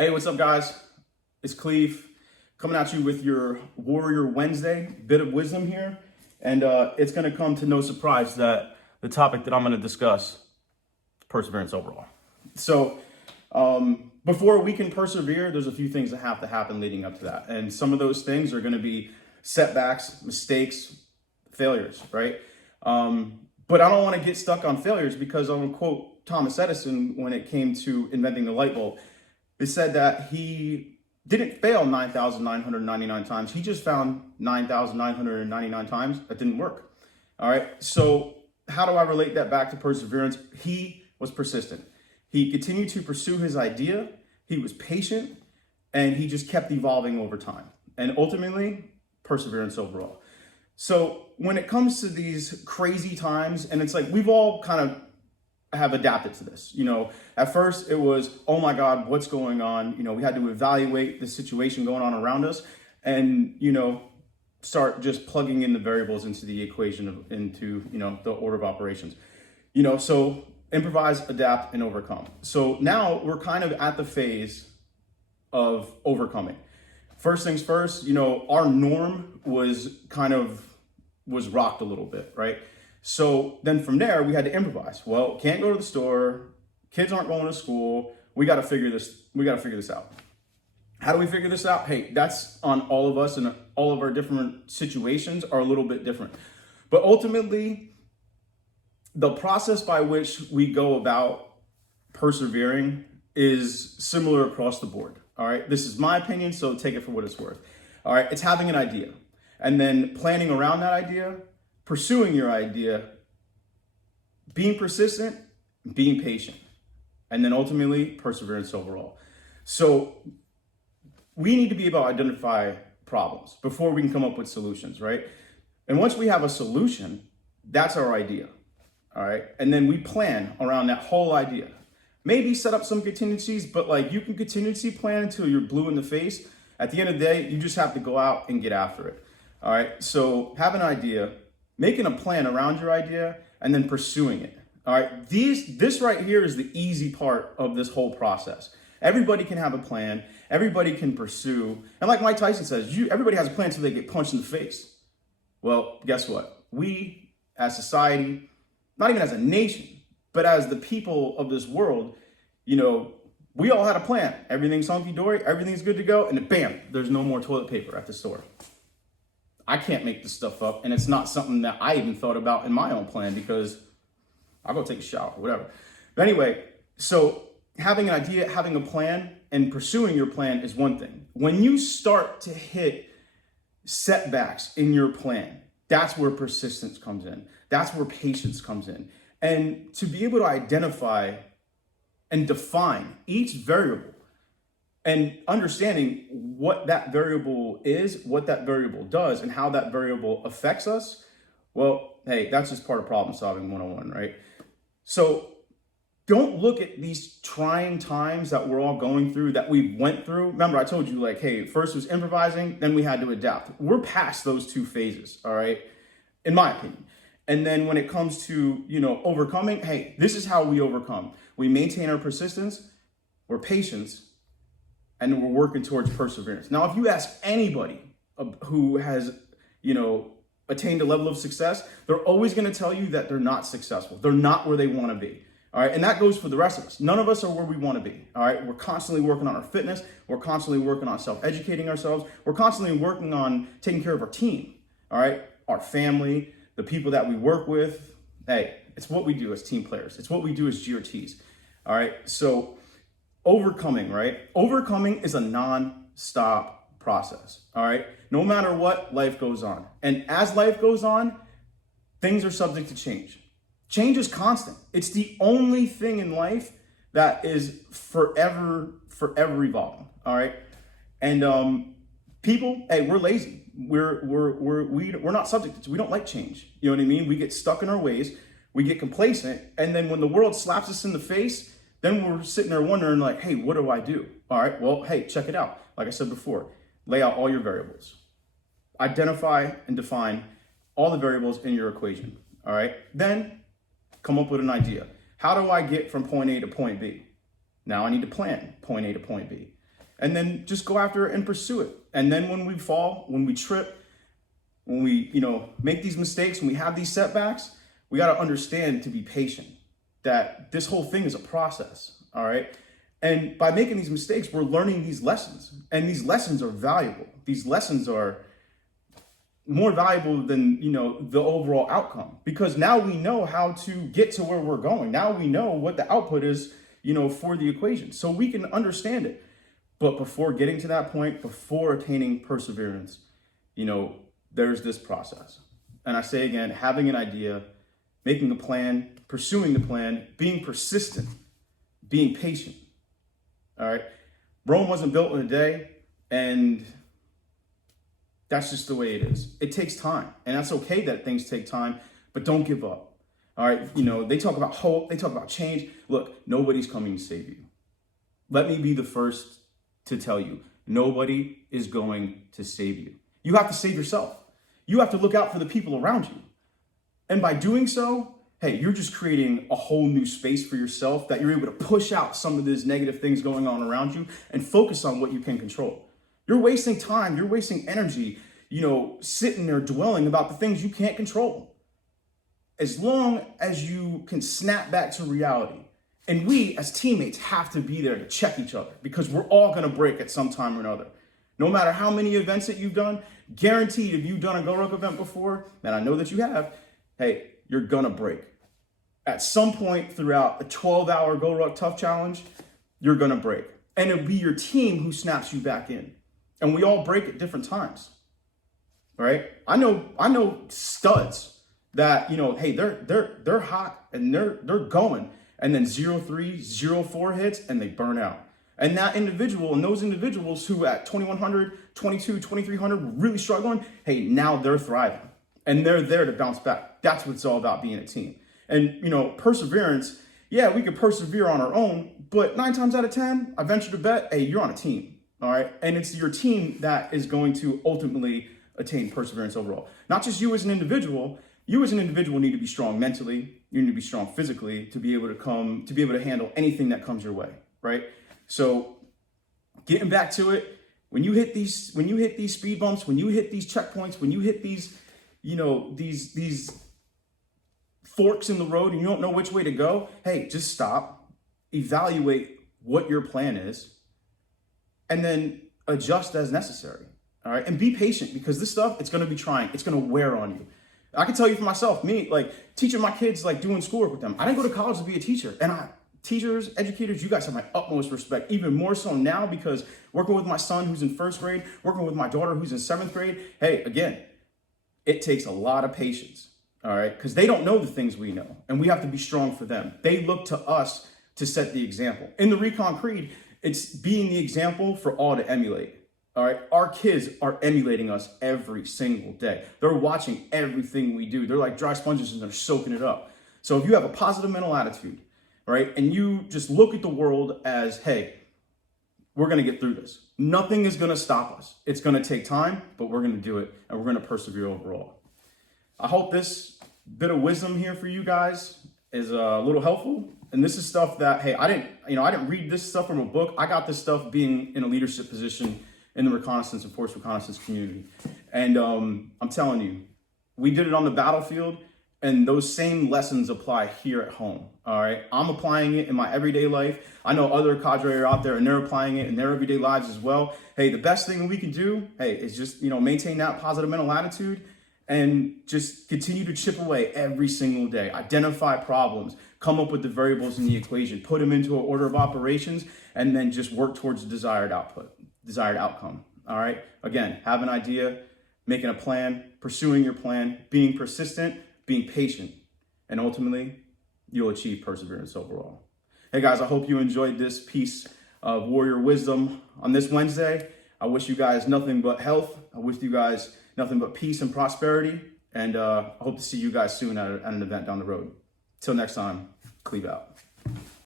Hey, what's up, guys? It's Cleve coming at you with your Warrior Wednesday bit of wisdom here. And it's going to come to no surprise that the topic that I'm going to discuss is perseverance overall. So before we can persevere, there's a few things that have to happen leading up to that. And some of those things are going to be setbacks, mistakes, failures, right? But I don't want to get stuck on failures because I'm going to quote Thomas Edison when it came to inventing the light bulb. It said that he didn't fail 9,999 times. He just found 9,999 times that didn't work. All right. So how do I relate that back to perseverance? He was persistent. He continued to pursue his idea. He was patient and he just kept evolving over time. And ultimately, perseverance overall. So when it comes to these crazy times, and it's like we've all kind of have adapted to this. You know, at first it was, oh my God, what's going on? You know, we had to evaluate the situation going on around us and, you know, start just plugging in the variables into the equation into, you know, the order of operations. You know, so improvise, adapt, and overcome. So now we're kind of at the phase of overcoming. First things first, you know, our norm was rocked a little bit, right? So then from there, we had to improvise. Well, can't go to the store. Kids aren't going to school. We got to figure this out. How do we figure this out? Hey, that's on all of us, and all of our different situations are a little bit different. But ultimately, the process by which we go about persevering is similar across the board. All right. This is my opinion, so take it for what it's worth. All right. It's having an idea and then planning around that idea, pursuing your idea, being persistent, being patient, and then ultimately perseverance overall. So we need to be able to identify problems before we can come up with solutions, right? And once we have a solution, that's our idea, all right? And then we plan around that whole idea. Maybe set up some contingencies, but like you can contingency plan until you're blue in the face. At the end of the day, you just have to go out and get after it, all right? So have an idea, making a plan around your idea, and then pursuing it. All right, this right here is the easy part of this whole process. Everybody can have a plan. Everybody can pursue. And like Mike Tyson says, everybody has a plan until they get punched in the face. Well, guess what? We as society, not even as a nation, but as the people of this world, you know, we all had a plan. Everything's hunky-dory, everything's good to go, and then bam, there's no more toilet paper at the store. I can't make this stuff up, and it's not something that I even thought about in my own plan because I'll go take a shower or whatever. But anyway, so having an idea, having a plan, and pursuing your plan is one thing. When you start to hit setbacks in your plan, that's where persistence comes in. That's where patience comes in. And to be able to identify and define each variable and understanding what that variable is, what that variable does, and how that variable affects us, well, hey, that's just part of problem solving 101, right? So don't look at these trying times that we're all going through, that we went through. Remember, I told you, like, hey, first was improvising, then we had to adapt. We're past those two phases, all right, in my opinion. And then when it comes to, you know, overcoming, hey, this is how we overcome. We maintain our persistence, we're patient, and we're working towards perseverance. Now, if you ask anybody who has, you know, attained a level of success, they're always going to tell you that they're not successful. They're not where they want to be. All right. And that goes for the rest of us. None of us are where we want to be. All right. We're constantly working on our fitness. We're constantly working on self-educating ourselves. We're constantly working on taking care of our team. All right. Our family, the people that we work with. Hey, it's what we do as team players. It's what we do as GOTs. All right. So overcoming, right? Overcoming is a non-stop process. All right. No matter what, life goes on. And as life goes on, things are subject to change. Change is constant. It's the only thing in life that is forever evolving. All right. And people, hey, we're lazy. We're not subject to, we don't like change. You know what I mean? We get stuck in our ways, we get complacent, and then when the world slaps us in the face, then we're sitting there wondering like, hey, what do I do? All right, well, hey, check it out. Like I said before, lay out all your variables. Identify and define all the variables in your equation. All right, then come up with an idea. How do I get from point A to point B? Now I need to plan point A to point B. and then just go after it and pursue it. And then when we fall, when we trip, when we, make these mistakes, when we have these setbacks, we got to understand to be patient, that this whole thing is a process. All right. And by making these mistakes, we're learning these lessons, and these lessons are valuable. These lessons are more valuable than, the overall outcome, because now we know how to get to where we're going. Now we know what the output is, for the equation, so we can understand it. But before getting to that point, before attaining perseverance, there's this process. And I say again, having an idea, making a plan, pursuing the plan, being persistent, being patient. All right. Rome wasn't built in a day, and that's just the way it is. It takes time, and that's okay that things take time, but don't give up. All right. They talk about hope. They talk about change. Look, nobody's coming to save you. Let me be the first to tell you, nobody is going to save you. You have to save yourself. You have to look out for the people around you. And by doing so, hey, you're just creating a whole new space for yourself, that you're able to push out some of these negative things going on around you and focus on what you can control. You're wasting time. You're wasting energy, sitting there dwelling about the things you can't control. As long as you can snap back to reality. And we as teammates have to be there to check each other, because we're all going to break at some time or another. No matter how many events that you've done, guaranteed if you've done a GORUCK event before, and I know that you have, hey, you're going to break. At some point throughout a 12-hour GORUCK Tough Challenge, you're going to break. And it'll be your team who snaps you back in. And we all break at different times. Right? I know studs that, hey, they're hot and they're going. And then 0-3, 0-4 hits, and they burn out. And that individual and those individuals who at 2100, 22, 2300 were really struggling, hey, now they're thriving. And they're there to bounce back. That's what it's all about, being a team. And, perseverance, yeah, we could persevere on our own, but 9 times out of 10, I venture to bet, hey, you're on a team, all right? And it's your team that is going to ultimately attain perseverance overall. Not just you as an individual. You as an individual need to be strong mentally. You need to be strong physically to be able to handle anything that comes your way, right? So getting back to it, when you hit these speed bumps, when you hit these checkpoints, when you hit these, these forks in the road and you don't know which way to go, hey, just stop, evaluate what your plan is, and then adjust as necessary. All right. And be patient, because this stuff, it's going to be trying. It's going to wear on you. I can tell you for myself, me, teaching my kids, doing schoolwork with them. I didn't go to college to be a teacher. And teachers, educators, you guys have my utmost respect, even more so now, because working with my son who's in 1st grade, working with my daughter who's in 7th grade, hey, again, it takes a lot of patience. All right. Because they don't know the things we know, and we have to be strong for them. They look to us to set the example. In the Recon Creed, it's being the example for all to emulate. All right. Our kids are emulating us every single day. They're watching everything we do. They're like dry sponges and they're soaking it up. So if you have a positive mental attitude, right, and you just look at the world as, hey, we're going to get through this. Nothing is going to stop us. It's going to take time, but we're going to do it, and we're going to persevere overall. I hope this bit of wisdom here for you guys is a little helpful. And this is stuff that, hey, I didn't read this stuff from a book. I got this stuff being in a leadership position in the reconnaissance and force reconnaissance community. And I'm telling you, we did it on the battlefield, and those same lessons apply here at home. All right. I'm applying it in my everyday life. I know other cadre are out there and they're applying it in their everyday lives as well. Hey, the best thing we can do, hey, is just, maintain that positive mental attitude and just continue to chip away every single day. Identify problems, come up with the variables in the equation, put them into an order of operations, and then just work towards the desired outcome. All right. Again, have an idea, making a plan, pursuing your plan, being persistent, being patient, and ultimately you'll achieve perseverance overall. Hey guys, I hope you enjoyed this piece of warrior wisdom on this Wednesday. I wish you guys nothing but health. I wish you guys nothing but peace and prosperity. And I hope to see you guys soon at an event down the road. Till next time, Cleve out.